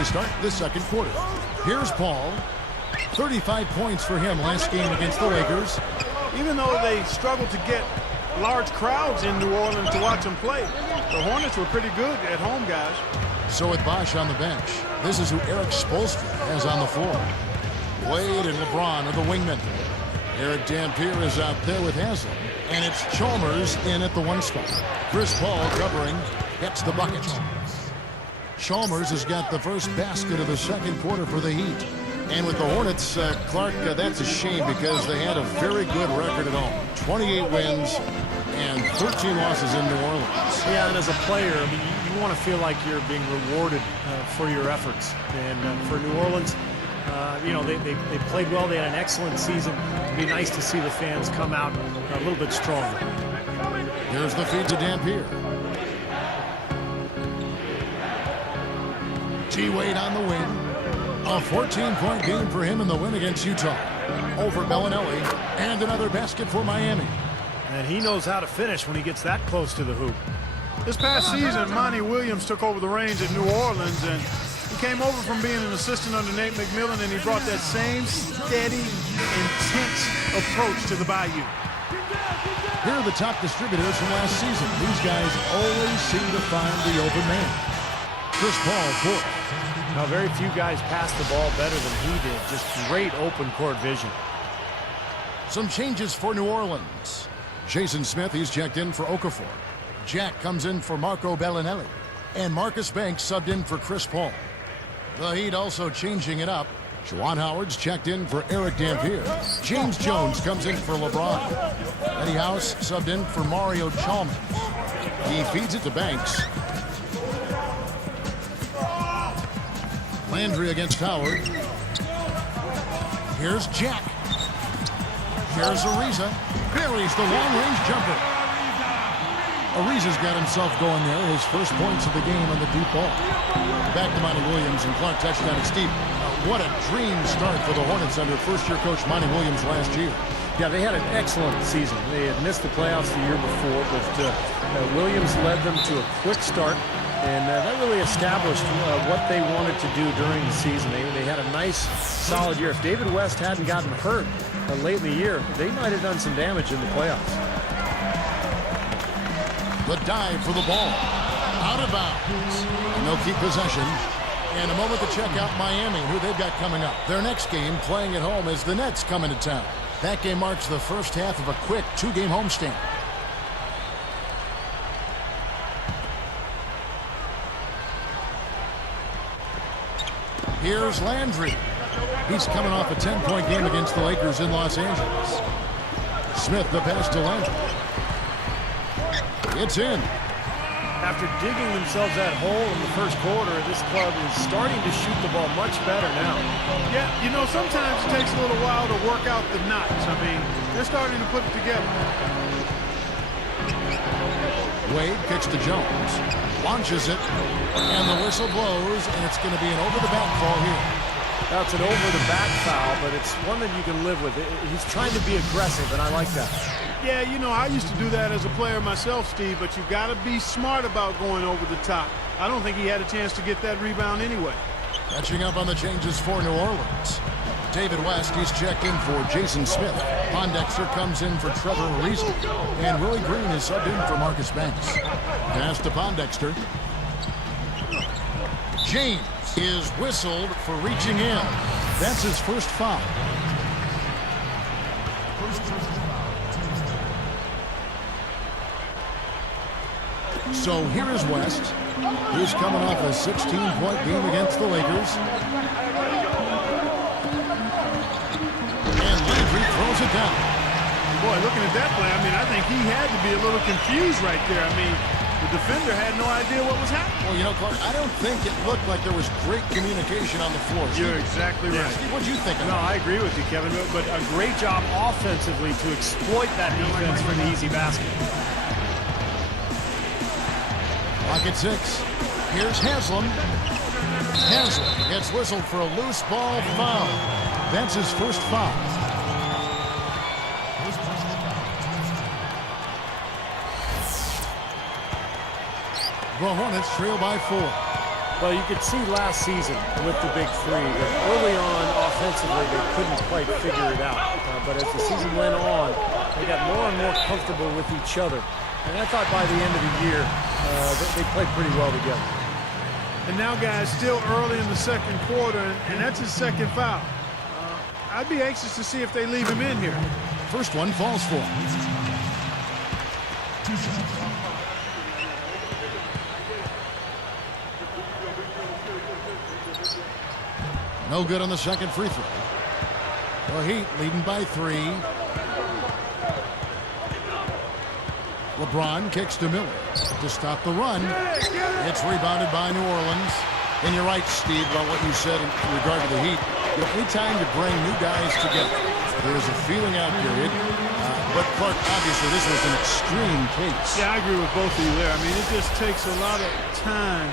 to start the second quarter. Here's Paul. 35 points for him last game against the Lakers. Even though they struggled to get large crowds in New Orleans to watch them play, the Hornets were pretty good at home, guys. So with Bosch on the bench, this is who Eric Spoelstra has on the floor. Wade and LeBron are the wingmen. Eric Dampier is out there with Haslam. And it's Chalmers in at the one spot. Chris Paul covering, gets the bucket. Chalmers has got the first basket of the second quarter for the Heat. And with the Hornets, Clark, that's a shame because they had a very good record at home. 28 wins and 13 losses in New Orleans. Yeah, and as a player, I mean, you want to feel like you're being rewarded for your efforts. And for New Orleans, you know, they played well. They had an excellent season. It'd be nice to see the fans come out a little bit stronger. Here's the feed to Dampier. T-Wade on the wing. A 14-point game for him in the win against Utah. Over Bellinelli. And another basket for Miami. And he knows how to finish when he gets that close to the hoop. This past season, Monty Williams took over the reins at New Orleans, and he came over from being an assistant under Nate McMillan, and he brought that same steady, intense approach to the Bayou. Here are the top distributors from last season. These guys always seem to find the open man. Chris Paul, fourth. Now, very few guys pass the ball better than he did. Just great open court vision. Some changes for New Orleans. Jason Smith, he's checked in for Okafor. Jack comes in for Marco Bellinelli. And Marcus Banks subbed in for Chris Paul. The Heat also changing it up. Juwan Howard's checked in for Eric Dampier. James Jones comes in for LeBron. Eddie House subbed in for Mario Chalmers. He feeds it to Banks. Landry against Howard. Here's Jack. Here's Ariza. Buries the long-range jumper. Ariza's got himself going there. His first points of the game on the deep ball. Back to Monty Williams, and Clark touched on it. Steve, what a dream start for the Hornets under first-year coach Monty Williams last year. Yeah, they had an excellent season. They had missed the playoffs the year before, but Williams led them to a quick start. And that really established what they wanted to do during the season. They had a nice, solid year. If David West hadn't gotten hurt late in the year, they might have done some damage in the playoffs. The dive for the ball. Out of bounds. And they'll keep possession. And a moment to check out Miami, who they've got coming up. Their next game, playing at home, is the Nets coming to town. That game marks the first half of a quick two-game homestand. Here's Landry. He's coming off a 10-point game against the Lakers in Los Angeles. Smith, the pass to Landry. It's in. After digging themselves that hole in the first quarter, this club is starting to shoot the ball much better now. Yeah, you know, sometimes it takes a little while to work out the knots. I mean, they're starting to put it together. Wade kicks to Jones. Launches it. And the whistle blows, and it's going to be an over-the-back call here. That's an over-the-back foul, but it's one that you can live with. He's trying to be aggressive, and I like that. Yeah, you know, I used to do that as a player myself, Steve, but you got to be smart about going over the top. I don't think he had a chance to get that rebound anyway. Catching up on the changes for New Orleans. David West, he's checked in for Jason Smith. Pondexter comes in for Trevor Ariza. And Willie Green is subbed in for Marcus Banks. Pass to Pondexter. James is whistled for reaching in. That's his first foul. So here is West. He's coming off a 16-point game against the Lakers. And Landry throws it down. Boy, looking at that play, I mean, I think he had to be a little confused right there. I mean, the defender had no idea what was happening. Well, you know, Clark, I don't think it looked like there was great communication on the floor. You're exactly right. Steve, what do you think of No, that? I agree with you, Kevin, but a great job offensively to exploit that defense for the easy basket. Clock at 6. Here's Haslam. Haslam gets whistled for a loose ball foul. That's his first foul. The Hornets trail by 4. Well, you could see last season with the big three that early on offensively they couldn't quite figure it out. But as the season went on, they got more and more comfortable with each other. And I thought by the end of the year, they played pretty well together. And now, guys, still early in the second quarter, and that's his second foul. I'd be anxious to see if they leave him in here. First one falls for him. No good on the second free throw. The Heat leading by 3. LeBron kicks to Miller to stop the run. It's rebounded by New Orleans. And you're right, Steve, about what you said in regard to the Heat. Anytime you bring new guys together, there's a feeling out period. But Clark, obviously, this was an extreme case. Yeah, I agree with both of you there. I mean, it just takes a lot of time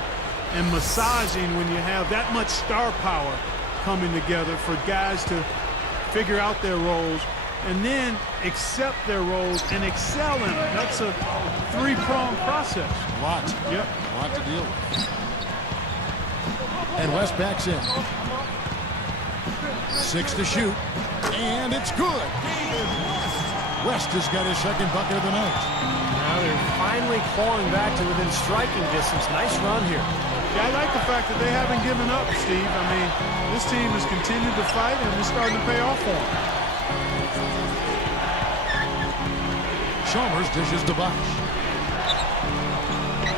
and massaging when you have that much star power coming together for guys to figure out their roles and then accept their roles and excel in it. That's a three-pronged process. A lot. Yep. A lot to deal with. And West backs in. 6 to shoot. And it's good. West has got his second bucket of the night. Now they're finally clawing back to within striking distance. Nice run here. Yeah, I like the fact that they haven't given up, Steve. I mean, this team has continued to fight, and it's starting to pay off for them. Chalmers dishes to Bosch.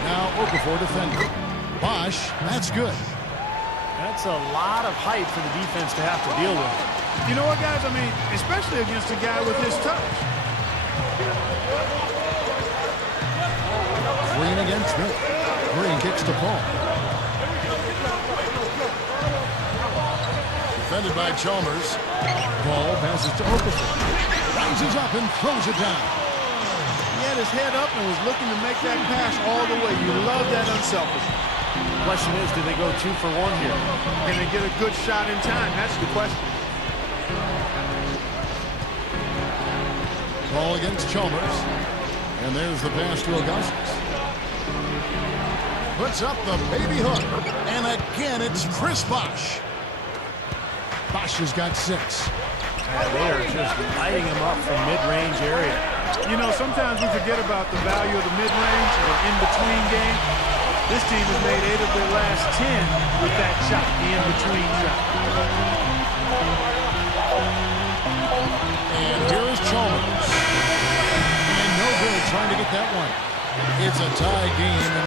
Now Okafor defending. Bosch, that's good. That's a lot of height for the defense to have to deal with. You know what, guys? I mean, especially against a guy with his touch. Green against Miller. Green kicks to Paul. Defended by Chalmers. Paul passes to Okafor. Rises up and throws it down. He had his head up and was looking to make that pass all the way. You love that unselfishness. The question is, do they go 2 for 1 here? Can they get a good shot in time? That's the question. Paul against Chalmers. And there's the pass to Augustus. Puts up the baby hook. And again, it's Chris Bosch. Bosch has got 6. They are just lighting him up from mid-range area. You know, sometimes we forget about the value of the mid-range or in-between game. This team has made 8 of their last 10 with that shot, the in-between shot. And here is Chalmers. And no good trying to get that one. It's a tie game.